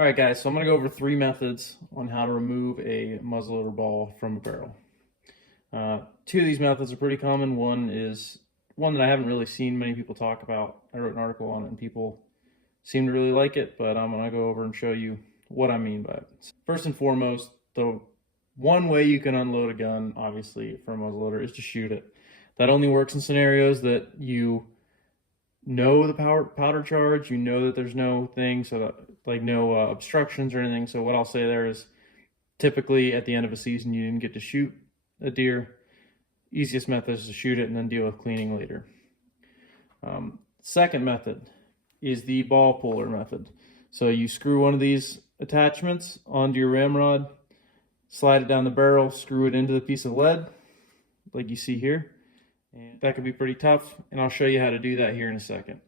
All right, guys, so I'm going to go over 3 methods on how to remove a muzzleloader ball from a barrel. 2 of these methods are pretty common. One is one that I haven't really seen many people talk about. I wrote an article on it and people seem to really like it, but I'm going to go over and show you what I mean by it. First and foremost, the one way you can unload a gun, obviously, for a muzzleloader is to shoot it. That only works in scenarios that you know the powder charge, you know that there's no thing, so that, like no obstructions or anything. So what I'll say there is, typically at the end of a season you didn't get to shoot a deer. Easiest method is to shoot it and then deal with cleaning later. Second method is the ball puller method. So you screw one of these attachments onto your ramrod, slide it down the barrel, screw it into the piece of lead like you see here. And that can be pretty tough, and I'll show you how to do that here in a second.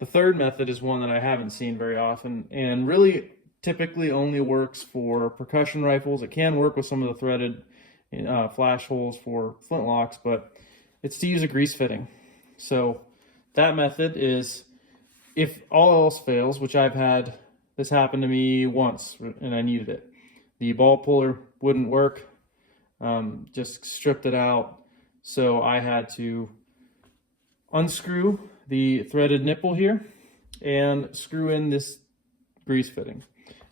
The third method is one that I haven't seen very often, and really typically only works for percussion rifles. It can work with some of the threaded flash holes for flintlocks, but it's to use a grease fitting. So that method is, if all else fails, which I've had this happen to me once and I needed it, the ball puller wouldn't work, just stripped it out. So I had to unscrew the threaded nipple here and screw in this grease fitting.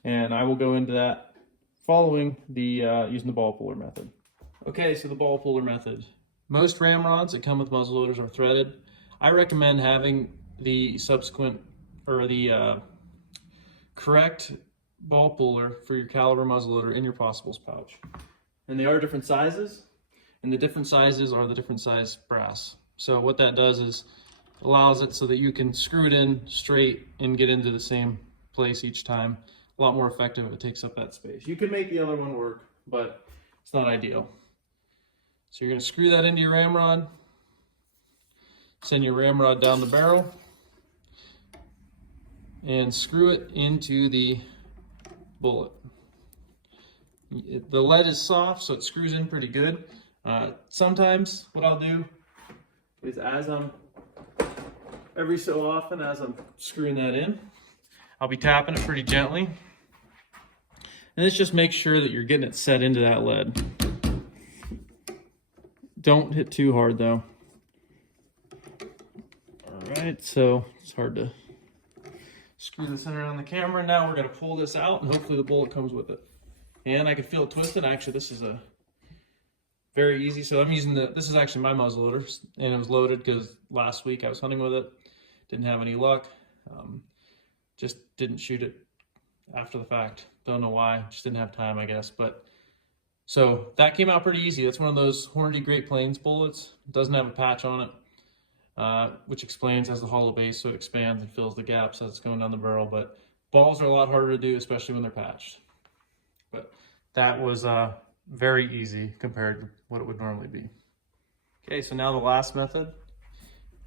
And I will go into that following the using the ball puller method. Okay, so the ball puller method. Most ramrods that come with muzzleloaders are threaded. I recommend having the subsequent or the correct ball puller for your caliber muzzleloader in your possibles pouch. And they are different sizes. And the different sizes are the different size brass. So what that does is allows it so that you can screw it in straight and get into the same place each time. A lot more effective if it takes up that space. You can make the other one work, but it's not ideal. So you're going to screw that into your ramrod, send your ramrod down the barrel, and screw it into the bullet. The lead is soft, so it screws in pretty good. Sometimes what I'll do is every so often as I'm screwing that in, I'll be tapping it pretty gently. And this just makes sure that you're getting it set into that lead. Don't hit too hard though. All right, so it's hard to screw this in around the camera. Now we're gonna pull this out and hopefully the bullet comes with it. And I can feel it twisted. Actually, this is a very easy. So I'm using this is actually my muzzleloader, and it was loaded because last week I was hunting with it. Didn't have any luck. Just didn't shoot it after the fact. Don't know why, just didn't have time, I guess. But so that came out pretty easy. That's one of those Hornady Great Plains bullets. It doesn't have a patch on it, which explains, has the hollow base, so it expands and fills the gaps as it's going down the barrel. But balls are a lot harder to do, especially when they're patched. But that was very easy compared to what it would normally be. Okay, so now the last method,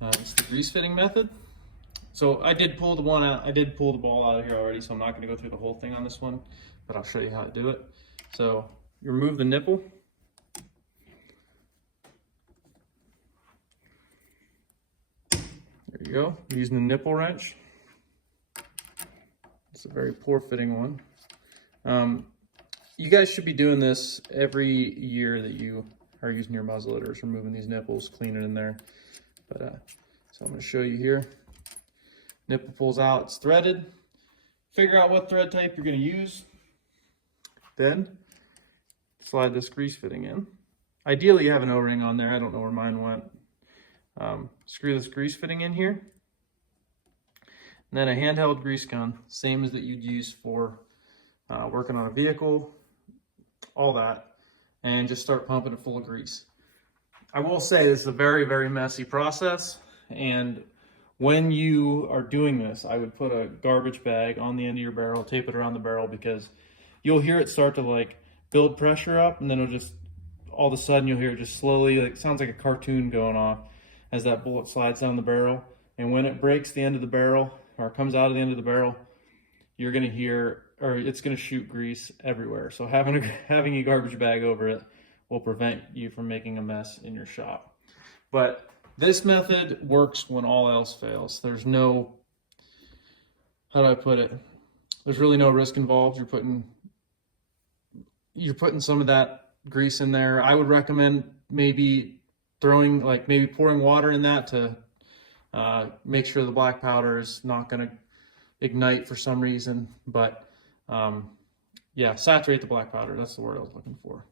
it's the grease fitting method. So I did pull the one out, I did pull the ball out of here already, so I'm not gonna go through the whole thing on this one, but I'll show you how to do it. So you remove the nipple. There you go, I'm using the nipple wrench. It's a very poor fitting one. You guys should be doing this every year that you are using your muzzleloaders, removing these nipples, cleaning in there. But so I'm going to show you here. Nipple pulls out, it's threaded. Figure out what thread type you're going to use. Then slide this grease fitting in. Ideally you have an O-ring on there. I don't know where mine went. Screw this grease fitting in here. And then a handheld grease gun, same as that you'd use for working on a vehicle, all that, and just start pumping it full of grease. I will say this is a very, very messy process, and when you are doing this, I would put a garbage bag on the end of your barrel, tape it around the barrel, because you'll hear it start to like build pressure up, and then it'll just, all of a sudden you'll hear it just slowly, like, it sounds like a cartoon going off as that bullet slides down the barrel. And when it breaks the end of the barrel, or comes out of the end of the barrel, you're gonna hear, or it's gonna shoot grease everywhere. So having a garbage bag over it will prevent you from making a mess in your shop. But this method works when all else fails. There's no, how do I put it? there's really no risk involved. You're putting some of that grease in there. I would recommend maybe pouring water in that to make sure the black powder is not going to ignite for some reason. But yeah, saturate the black powder. That's the word I was looking for.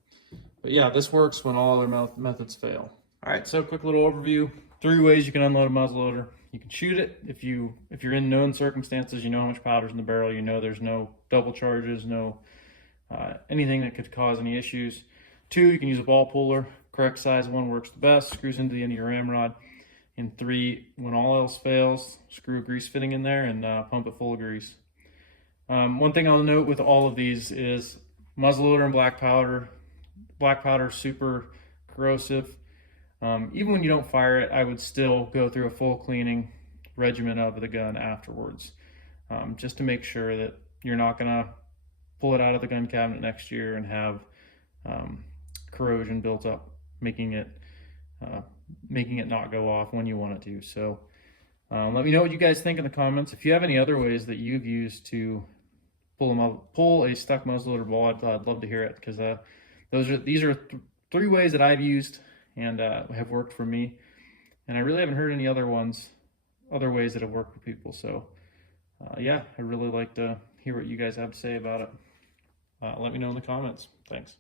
But yeah, this works when all other methods fail. All right, so quick little overview. 3 ways you can unload a muzzleloader. You can shoot it if you're in known circumstances. You know how much powder's in the barrel. You know there's no double charges, no anything that could cause any issues. 2, you can use a ball puller. Correct size one works the best. Screws into the end of your ramrod. And 3, when all else fails, screw a grease fitting in there and pump it full of grease. One thing I'll note with all of these is muzzleloader and black powder. Black powder is super corrosive. Even when you don't fire it, I would still go through a full cleaning regimen of the gun afterwards, just to make sure that you're not gonna pull it out of the gun cabinet next year and have corrosion built up, making it not go off when you want it to. So let me know what you guys think in the comments. If you have any other ways that you've used to pull a stuck muzzleloader ball, I'd love to hear it, because these are 3 ways that I've used and have worked for me, and I really haven't heard any other ways that have worked for people. So yeah, I'd really like to hear what you guys have to say about it. Let me know in the comments. Thanks.